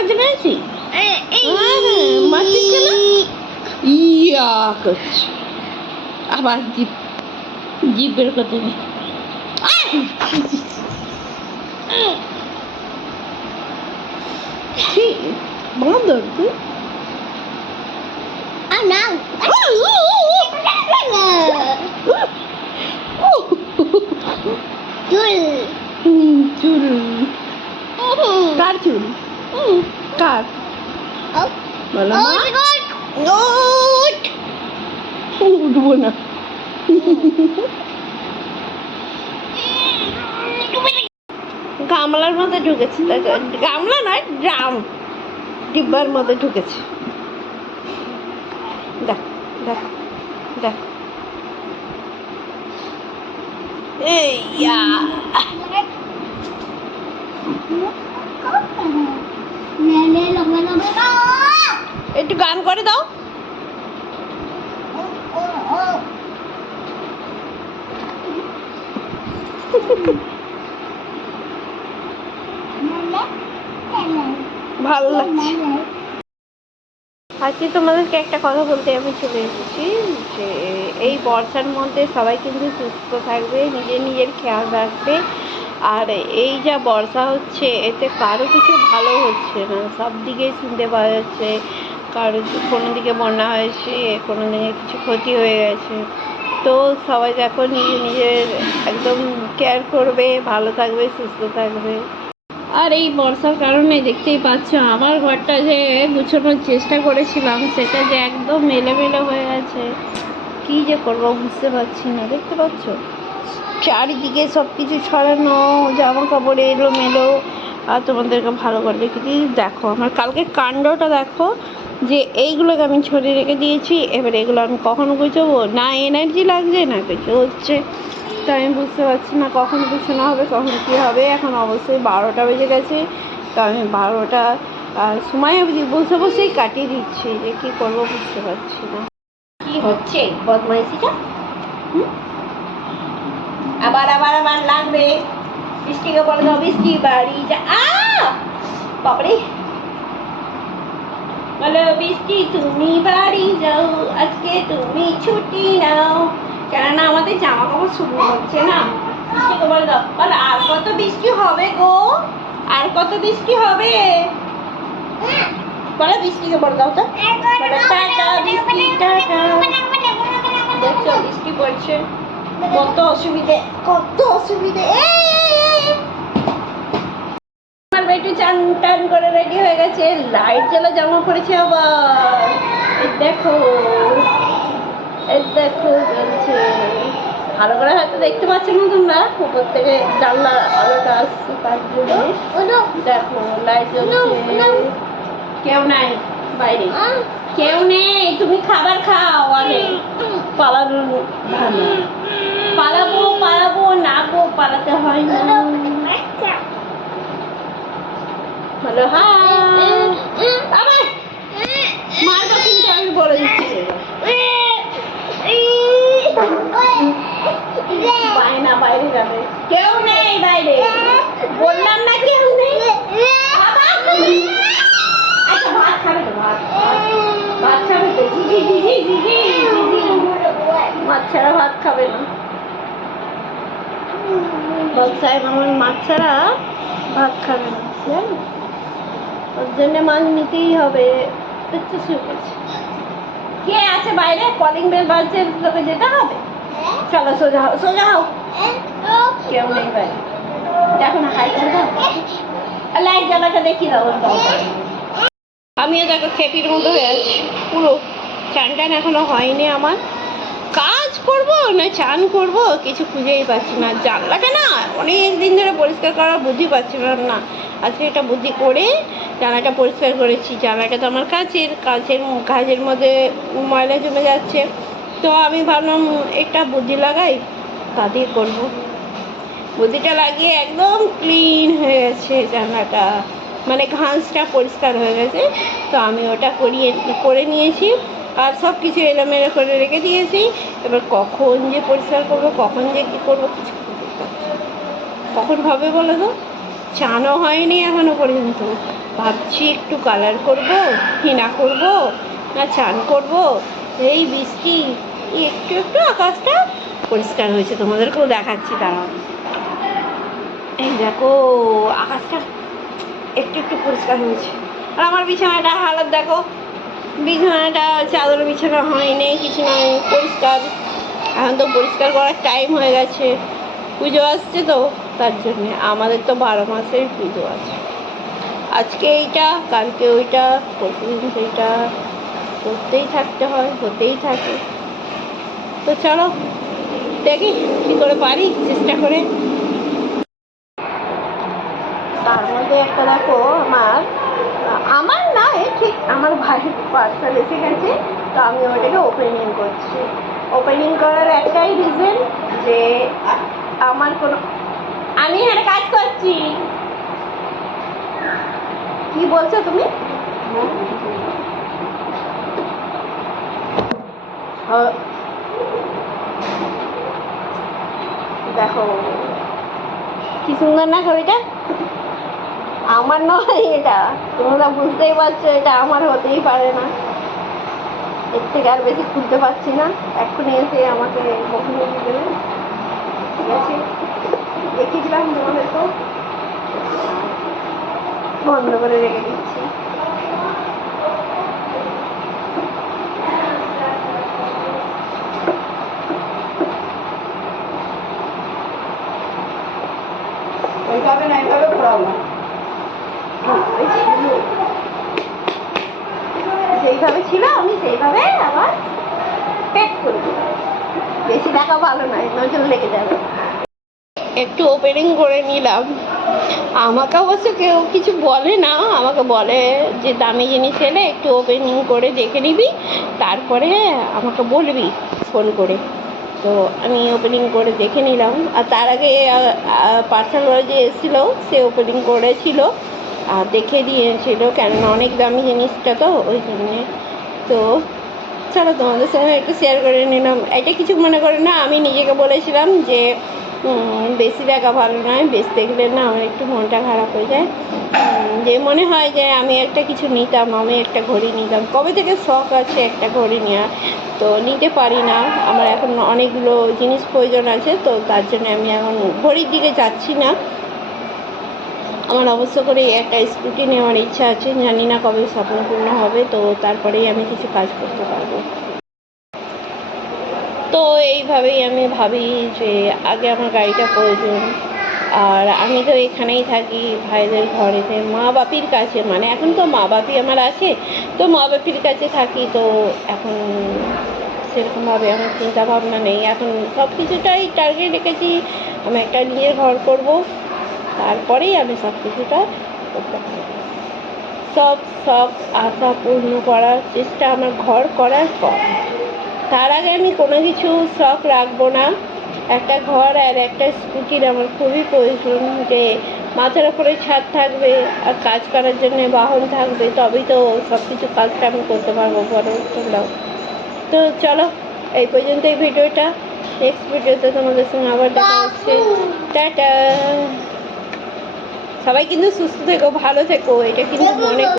খাবার জন্য আছি মারছিস কেন? ইয়া করছি আবার জিপ জিপ বের করতে হবে। বাঁদর তুই চুল কার চুল কার বলো উঠবো না গামলার মধ্যে ঢুকেছে গামলা নয় ড্রাম ডিব্বার মধ্যে ঢুকেছে দেখ দেখ দেখ এইয়া একটু গান করে দাও ভালো লাগছে। আজকে তোমাদেরকে একটা কথা বলতে আমি চলে এসেছি যে এই বর্ষার মধ্যে সবাই কিন্তু সুস্থ থাকবে, নিজের নিজের খেয়াল রাখবে। আর এই যা বর্ষা হচ্ছে এতে কারো কিছু ভালো হচ্ছে না, সব দিকেই শুনতে পাওয়া যাচ্ছে কারো কোনো দিকে বন্যা হয়েছে, কোনো দিকে কিছু ক্ষতি হয়ে গেছে। তো সবাই দেখো নিজের একদম কেয়ার করবে, ভালো থাকবে, সুস্থ থাকবে। আর এই বর্ষার কারণে দেখতেই পাচ্ছ আমার ঘরটা যে গুছানোর চেষ্টা করেছিলাম সেটা যে একদম এলোমেলো হয়ে গেছে। কী যে করবো বুঝতে পারছি না। দেখতে পাচ্ছ চারিদিকে সব কিছু ছড়ানো, জামা কাপড় এলোমেলো। আর তোমাদেরকে ভালো করে রেখে দিই, দেখো আমার কালকে কাণ্ডটা দেখো যে এইগুলোকে আমি ছড়িয়ে রেখে দিয়েছি। এবার এগুলো আমি কখন গুছাবো, না এনার্জি লাগছে না কিছু হচ্ছে, তো আমি বুঝতে পারছি না কখন গুছানো হবে, কখন কী হবে। এখন অবশ্যই 12টা বেজে গেছে, তো আমি 12টা সময় অবধি বসে বসেই কাটিয়ে দিচ্ছি, যে কী করবো বুঝতে পারছি না। কি হচ্ছে বদমাইশিটা? আবার আবার আবার লাগবে। বৃষ্টিকে বলে দাও বৃষ্টি বাড়ি যা। বাপরে বলো বৃষ্টি তুমি বাড়ি যাও, আজকে তুমি ছুটি নাও, কেননা আমাদের জামা কাপড় শুরু হচ্ছে না। বৃষ্টিকে বলে দাও, বলো আর কত বৃষ্টি হবে গো, আর কত বৃষ্টি হবে, বলো বৃষ্টিকে বলে দাও তো, বলো টাটা বৃষ্টি টাটা। দেখছো বৃষ্টি পড়ছে, কত অসুবিধে কত অসুবিধে। আমার বেটু চান টান করে রেডি হয়ে গেছে, লাইট জ্বালা জামা পড়েছে আবার। দেখো দেখো বলছে, ভালো করে হয়তো দেখতে পাচ্ছ না তোমরা, উপর থেকে জানলা আলোটা আসছে তার জন্য। দেখো লাইট জ্বলছে, কেউ নাই বাইরে, কেউ নেই, তুমি খাবার খাও। আগে পালানো ভালো, পালাবো পালাবো না গো, পালাতে হয় না। বলো হ্যাঁ, আবার মারবো কিন্তু আমি বলে দিচ্ছি। বায়না বাইরে যাবে, কেউ নেই বাইরে, বললাম না কেউ নেই। আচ্ছা ভাত খাবে তো, ভাত ভাত খাবে তো, জি জি জি জি জি জি, মাছ ছাড়া ভাত খাবে না। সাহেব আমার মাছ ছাড়া ভাত খাবে না, জানো, ওর জন্য মাছ নিতেই হবে। দেখতে শুরু করছে, কে আছে বাইরে, কলিং বেল বাজছে, তোকে যেতে হবে। চলো সোজা হও সোজা হও, কেউ নেই বাইরে। দেখো না হাই করে দাও, লাইট জ্বালাটা দেখিয়ে দাও। আমিও দেখো খেপির মতো হয়ে আছি পুরো, চান টান এখনো হয়নি আমার। কাজ করব না চান করব কিছু খুঁজেই পাচ্ছি না। জানলাটা না অনেক দিন ধরে পরিষ্কার করার বুদ্ধি পাচ্ছিলাম না, আজকে এটা বুদ্ধি করে জানলাটা পরিষ্কার করেছি। জানলাটা তো আমার কাজের মধ্যে ময়লা জমে যাচ্ছে, তো আমি ভাবলাম একটা বুদ্ধি লাগাই, তা দিয়ে করবো। বুদ্ধিটা লাগিয়ে একদম ক্লিন হয়ে গেছে জানলাটা, মানে ঘাসটা পরিষ্কার হয়ে গেছে। তো আমি ওটা করে নিয়েছি, আর সব কিছু এলোমেলো করে রেখে দিয়েছি। এবার কখন যে পরিষ্কার করবো, কখন যে কী করবো কিছু কখন হবে বলো তো। চানও হয়নি এখনো পর্যন্ত। ভাবছি একটু কালার করব, হিনা করব, না চান করব। এই বৃষ্টি, একটু একটু আকাশটা পরিষ্কার হয়েছে, তোমাদেরকেও দেখাচ্ছি দাঁড়াও। এই দেখো আকাশটা একটু একটু পরিষ্কার হয়েছে। আর আমার বিছানাটা হালত দেখো, বিছানাটা চাদর বিছানা হয়নি, কিছু নয়, পরিষ্কার। এখন তো পরিষ্কার করার টাইম হয়ে গেছে, পুজো আসছে তো, তার জন্যে। আমাদের তো 12 মাসের পুজো আছে। আজকে এইটা, কালকে ওইটা, প্রতিদিন সেইটা করতেই থাকতে হয়, হতেই থাকে। তো চলো দেখি কী করে পারি, চেষ্টা করে। তার মধ্যে একটা দেখো, আমার না, ঠিক আমার ভাইয়ের পার্সেল এসে গেছে, তো আমি ওটাকে ওপেনিং করছি। ওপেনিং করার একটাই রিজন যে আমার কোনো, আমি এখানে কাজ করছি। কি বলছো তুমি? দেখো কি সুন্দর না ছবিটা, আমার নয় এটা, তোমরা বুঝতেই পারছো এটা আমার হতেই পারে না। এর থেকে আর বেশি খুলতে পারছি না, এক্ষুনি এসে আমাকে বকুনি দিয়ে দেবে। ঠিক আছে, দেখিয়েছিলাম তোমাদের, তো বন্ধ করে রেখে দিচ্ছি। ওইভাবে না, এইভাবে পড়াবো, যেইভাবে ছিল আমি সেইভাবে আবার প্যাক করে দিলাম। বেশি দেখা ভালো নয়, নজর লেগে যাবে। একটু ওপেনিং করে নিলাম। আমাকে অবশ্য কেউ কিছু বলে না, আমাকে বলে যে দামি জিনিস এলে একটু ওপেনিং করে দেখে নিবি, তারপরে আমাকে বলবি ফোন করে। তো আমি ওপেনিং করে দেখে নিলাম। আর তার আগে পার্সেল যে এসেছিলো সে ওপেনিং করেছিল আর দেখে দিয়েছিল, কেননা অনেক দামি জিনিসটা তো, ওই জন্যে। তো চলো তোমাদের সঙ্গে একটু শেয়ার করে নিলাম। এটা কিছু মনে করে না, আমি নিজেকে বলেছিলাম যে বেশি দেখা ভালো নয়, বেশি দেখলে না আমার একটু মনটা খারাপ হয়ে যায়। যে মনে হয় যে আমি একটা কিছু নিতাম, আমি একটা ঘড়ি নিতাম, কবে থেকে শখ আছে একটা ঘড়ি নেওয়ার, তো নিতে পারি না। আমার এখন অনেকগুলো জিনিস প্রয়োজন আছে, তো তার জন্য আমি এখন ঘড়ির দিকে যাচ্ছি না। আমার অবশ্য করে একটা স্কুটি নেওয়ার ইচ্ছা আছে, জানি না কবে স্বপ্নপূর্ণ হবে, তো তারপরেই আমি কিছু কাজ করতে পারবো। তো এইভাবেই আমি ভাবি যে আগে আমার গাড়িটা প্রয়োজন। আর আমি তো এখানেই থাকি ভাইদের ঘরেতে, মা বাপির কাছে, মানে এখন তো মা বাপি আমার আছে, তো মা বাপির কাছে থাকি। তো এখন সেরকমভাবে আমার চিন্তা ভাবনা নেই, এখন সব কিছুটাই টার্গেট রেখেছি, আমি একটা নিজের ঘর করব, তারপরেই আমি সব কিছুটা করতে পারবো। সব শখ আশা পূর্ণ করার চেষ্টা আমার ঘর করার পর, তার আগে আমি কোনো কিছু শখ রাখবো না। একটা ঘর আর একটা স্কুটির আমার খুবই প্রয়োজন, যে মাথার উপরে ছাদ থাকবে আর কাজ করার জন্য বাহন থাকবে, তবেই তো সব কিছু কাজটা আমি করতে পারবো বড় তোমরাও। তো চলো এই পর্যন্ত এই ভিডিওটা, নেক্সট ভিডিওতে তোমাদের সঙ্গে আবার দেখা হচ্ছে। টাটা। সবাই কিন্তু সুস্থ থেকো, ভালো থেকো, এটা কিন্তু মনে